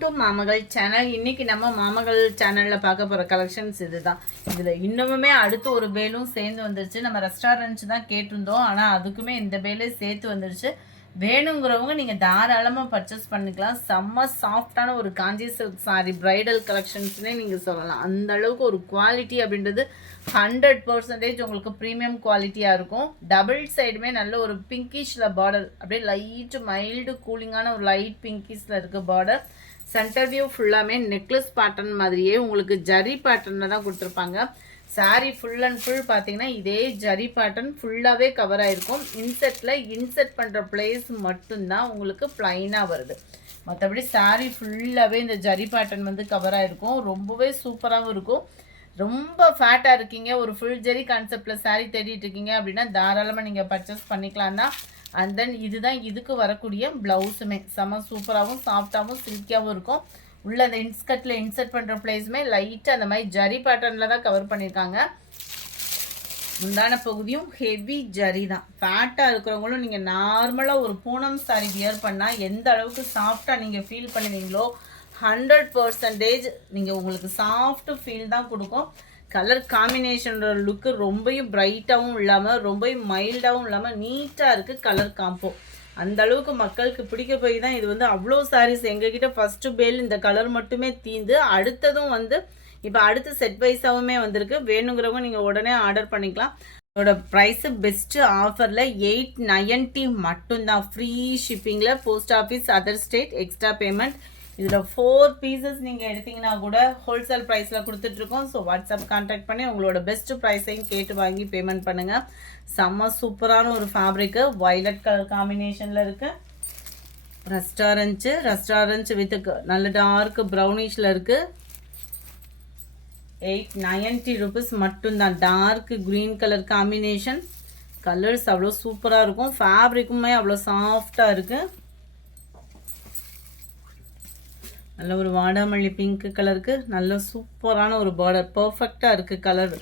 Welcome to மாமகள் channel. இன்னைக்கு நம்ம மாமகள் சேனலில் பார்க்க போகிற கலெக்ஷன்ஸ் இதுதான். இதில் இன்னுமே அடுத்து ஒரு பேலும் சேர்ந்து வந்துருச்சு. நம்ம ரெஸ்டாரண்ட்ஸ் தான் கேட்டிருந்தோம், ஆனால் அதுக்குமே இந்த பேலே சேர்த்து வந்துருச்சு. வேணுங்கிறவங்க நீங்கள் தாராளமாக பர்ச்சேஸ் பண்ணிக்கலாம். செம்ம சாஃப்டான ஒரு காஞ்சி சில்க் சாரி பிரைடல் கலெக்ஷன்ஸ்னே நீங்கள் சொல்லலாம். அந்த அளவுக்கு ஒரு குவாலிட்டி அப்படின்றது 100% உங்களுக்கு ப்ரீமியம் குவாலிட்டியாக இருக்கும். டபுள் சைடுமே நல்ல ஒரு பிங்கிஷில் பார்டர், அப்படியே லைட்டு மைல்டு கூலிங்கான ஒரு லைட் பிங்கிஷில் இருக்க பார்டர். சென்டர் வியூ ஃபுல்லாமே நெக்லஸ் பேட்டர்ன் மாதிரியே உங்களுக்கு ஜரி பேட்டர்னில் தான் கொடுத்துருப்பாங்க. சாரீ ஃபுல் அண்ட் ஃபுல் பார்த்தீங்கன்னா இதே ஜரி பேட்டர்ன் ஃபுல்லாகவே கவர் ஆகிருக்கும். இன்செட் பண்ணுற பிளேஸ் மட்டும்தான் உங்களுக்கு ப்ளைனாக வருது. மற்றபடி சாரீ ஃபுல்லாகவே இந்த ஜரி பேட்டர்ன் வந்து கவர் ஆகிருக்கும். ரொம்பவே சூப்பராகவும் இருக்கும். ரொம்ப ஃபேட்டாக இருக்கீங்க, ஒரு ஃபுல் ஜரி கான்செப்டில் சாரீ தேடிட்டு இருக்கீங்க அப்படின்னா தாராளமாக நீங்கள் பர்ச்சேஸ் பண்ணிக்கலாம் தான். அண்ட் தென் இதுதான் இதுக்கு வரக்கூடிய ப்ளவுஸுமே செம்ம சூப்பராகவும் சாஃப்டாகவும் சில்கியாகவும் இருக்கும். உள்ள அந்த இன்ஸ்கட்டில் இன்சர்ட் பண்ணுற பிளேஸுமே லைட்டாக அந்த மாதிரி ஜரி பேட்டர்னில் தான் கவர் பண்ணியிருக்காங்க. முந்தான பகுதியும் ஹெவி ஜரி தான். ஃபேட்டாக இருக்கிறவங்களும் நீங்கள் நார்மலாக ஒரு பூனம் சாரி வியர் பண்ணால் எந்த அளவுக்கு சாஃப்டாக நீங்கள் ஃபீல் பண்ணுவீங்களோ 100% நீங்கள் உங்களுக்கு சாஃப்ட் ஃபீல் தான் கொடுக்கும். கலர் காம்பினேஷனோட லுக்கு ரொம்பவும் பிரைட்டாகவும் இல்லாமல் ரொம்பவும் மைல்டாகவும் இல்லாமல் நீட்டாக இருக்குது கலர் காம்போ. அந்த அளவுக்கு மக்களுக்கு பிடிக்க போய் தான் இது வந்து அவ்வளோ சாரீஸ் எங்ககிட்ட ஃபஸ்ட்டு பேல் இந்த கலர் மட்டுமே தீந்து அடுத்ததும் வந்து இப்போ அடுத்து செட் வைஸாகவுமே வந்திருக்கு. வேணுங்கிறவங்க நீங்கள் உடனே ஆர்டர் பண்ணிக்கலாம். இதோட ப்ரைஸு பெஸ்ட்டு ஆஃபரில் 890 மட்டும்தான். ஃப்ரீ ஷிப்பிங்கில் post office other state extra payment. இதில் 4 பீசஸ் நீங்கள் எடுத்திங்கன்னா கூட ஹோல்சேல் ப்ரைஸில் கொடுத்துட்ருக்கோம். ஸோ வாட்ஸ்அப் கான்டாக்ட் பண்ணி உங்களோட பெஸ்ட்டு ப்ரைஸையும் கேட்டு வாங்கி பேமெண்ட் பண்ணுங்கள். செம்ம சூப்பரான ஒரு ஃபேப்ரிக்கு வயலட் கலர் காம்பினேஷனில் இருக்குது. ரெஸ்டாரண்ட்ஸு வித் நல்ல டார்க் ப்ரௌனிஷில் இருக்குது. 890 rupees மட்டும்தான். Dark green colour combination. Colours அவ்வளோ சூப்பராக இருக்கும். ஃபேப்ரிக்குமே அவ்வளோ சாஃப்டாக இருக்குது. நல்ல ஒரு வாடாமல்லி பிங்க் கலருக்கு நல்ல சூப்பரான ஒரு பார்டர் பர்ஃபெக்டாக இருக்குது. கலர்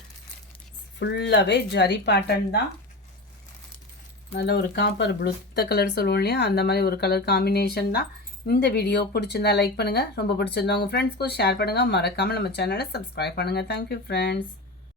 ஃபுல்லாகவே ஜரி பேட்டர்ன் தான். நல்ல ஒரு காப்பர் ப்ளூத்த கலர் சொல்லுவோம் இல்லையா, அந்த மாதிரி ஒரு கலர் காம்பினேஷன் தான். இந்த வீடியோ பிடிச்சிருந்தா லைக் பண்ணுங்கள், ரொம்ப பிடிச்சிருந்தா உங்கள் ஃப்ரெண்ட்ஸ்க்கும் ஷேர் பண்ணுங்கள். மறக்காமல் நம்ம சேனலை சப்ஸ்கிரைப் பண்ணுங்கள். Thank you friends.